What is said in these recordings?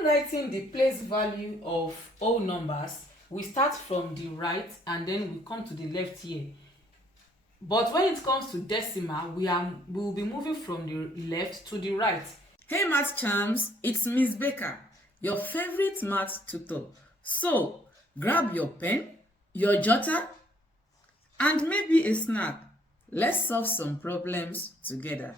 when writing the place value of whole numbers, we start from the right and then we come to the left here. But when it comes to decimal, we will be moving from the left to the right. Hey math charms, it's Miss Becca, your favorite math tutor. So grab your pen, your jotter, and maybe a snack. Let's solve some problems together.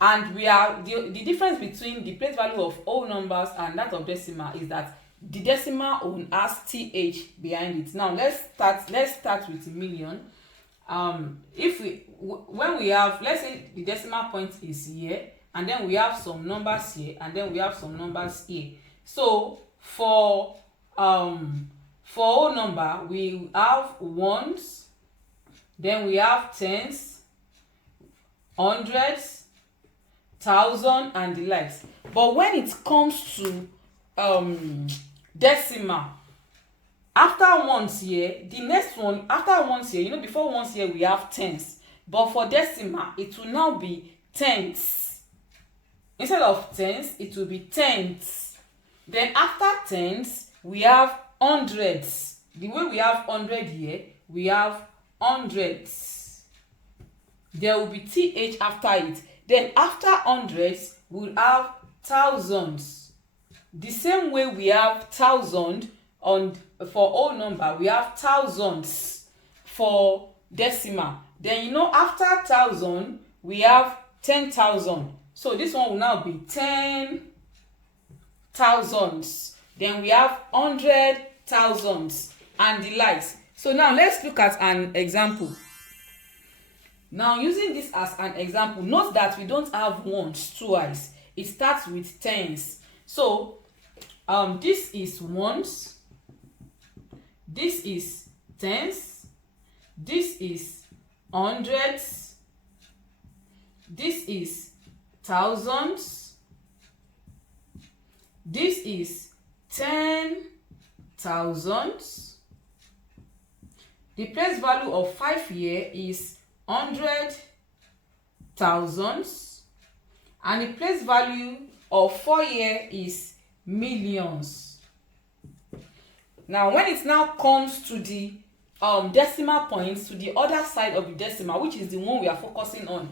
And we are the difference between the place value of whole numbers and that of decimal is that the decimal has th behind it. Now let's start with million. When we have, let's say the decimal point is here, and then we have some numbers here, and then we have some numbers here. So for whole number, we have ones, then we have tens, hundreds, thousand, and the likes. But when it comes to decimal, after ones here, the next one after ones here, before ones here we have tens, but for decimal it will now be tenths. Instead of tens, it will be tenths. Then after tens we have hundreds. The way we have 100 here, we have hundreds. There will be th after it. Then after hundreds, we'll have thousands. The same way we have thousand for whole number, we have thousands for decimal. Then after thousand, we have 10,000. So this one will now be 10,000s. Then we have 100,000s and the likes. So now let's look at an example. Now, using this as an example, note that we don't have ones twice. It starts with tens. So this is ones, this is tens, this is hundreds, this is thousands, this is 10,000s. The place value of 5 here is 100,000s, and the place value of 4 here is millions. Now when it now comes to the decimal points, to the other side of the decimal, which is the one we are focusing on,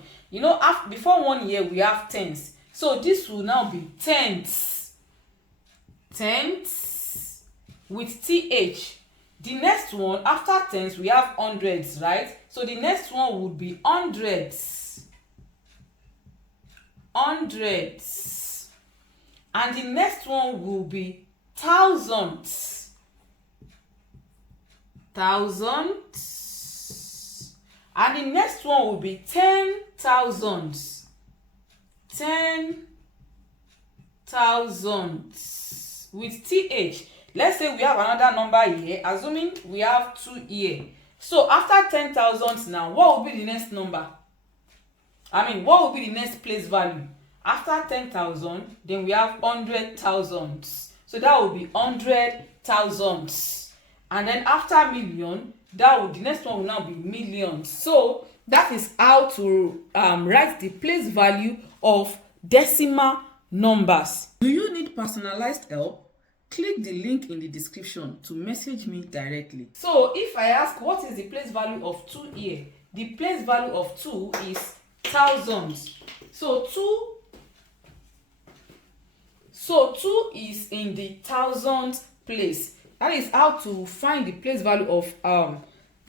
before 1 here we have tens, so this will now be tenths with th. The next one after tens we have hundreds, right? So the next one would be hundreds, and the next one will be thousands, and the next one will be 10,000s, with th. Let's say we have another number here, assuming we have 2 here. So after 10,000 now, what will be the next number? What will be the next place value? After 10,000, then we have 100,000s. So that will be 100,000s. And then after million, the next one will now be millions. So that is how to write the place value of decimal numbers. Do you need personalized help? Click the link in the description to message me directly. So if I ask what is the place value of 2 here, the place value of 2 is thousands. So 2 is in the thousand place. That is how to find the place value of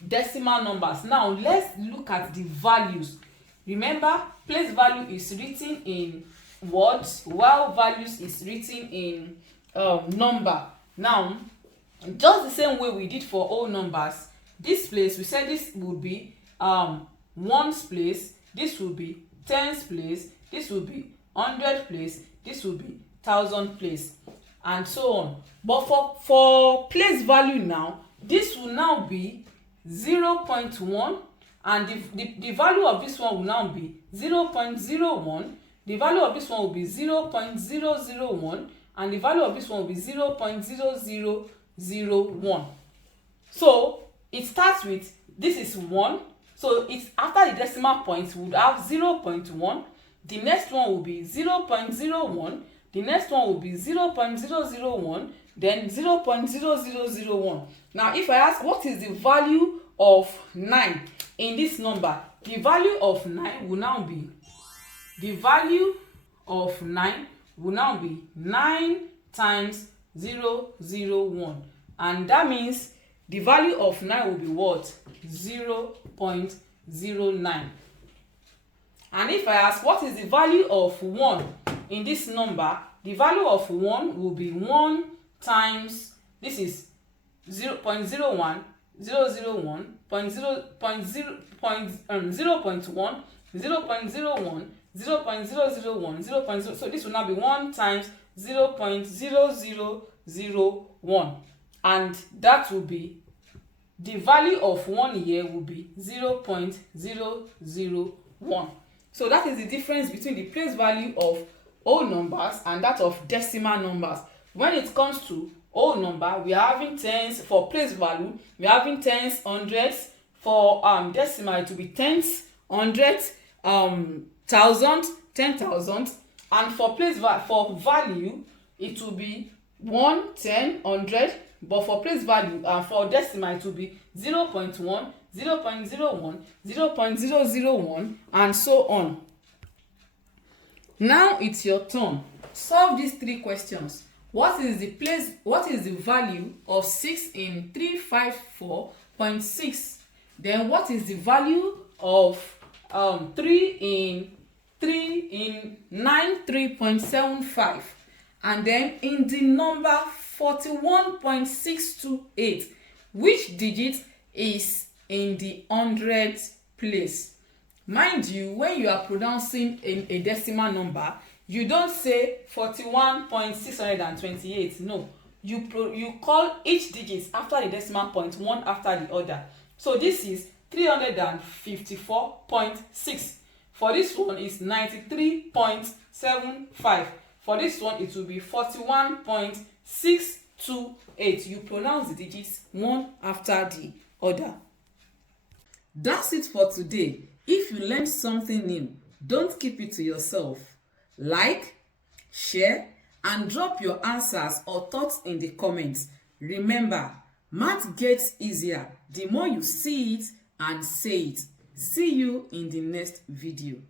decimal numbers. Now let's look at the values. Remember, place value is written in words, while values is written in number. Now just the same way we did for all numbers, this place we said this would be ones place, this would be tens place, this would be 100 place, this would be 1,000 place, and so on. But for place value now, this will now be 0.1, and the value of this one will now be 0.01, the value of this one will be 0.001, and the value of this one will be 0.0001. So it starts with, this is 1, so it's after the decimal point we would have 0.1, the next one will be 0.01, the next one will be 0.001, then 0.0001. Now if I ask what is the value of 9 in this number, the value of 9 will now be, 9 times 001, and that means the value of 9 will be what? 0.09. And if I ask what is the value of 1 in this number, the value of 1 will be 1 times, this is 0.01, 001, 0.1, 0.01, 0.001, 0.0, so this will now be 1 times 0.0001, and that will be, the value of 1 here will be 0.001. So that is the difference between the place value of whole numbers and that of decimal numbers. When it comes to whole number, we are having tens. For place value, we are having tens, hundreds. For decimal, it will be tens, hundreds, thousand, 10,000, and for for value, it will be 1, 10, 100. But for place value, for decimal, it will be 0.1, 0.01, 0.001, and so on. Now it's your turn. Solve these 3 questions. What is the value of 6 in 354.6? Then what is the value of 3 in 93.75? And then in the number 41.628, which digit is in the hundredth place? Mind you, when you are pronouncing a decimal number, you don't say 41.628. No, you call each digit after the decimal point, one after the other. So this is 354.6. For this one is 93.75. For this one it will be 41.628. You pronounce the digits one after the other. That's it for today. If you learned something new, don't keep it to yourself. Like, share, and drop your answers or thoughts in the comments. Remember, math gets easier the more you see it and say it. See you in the next video.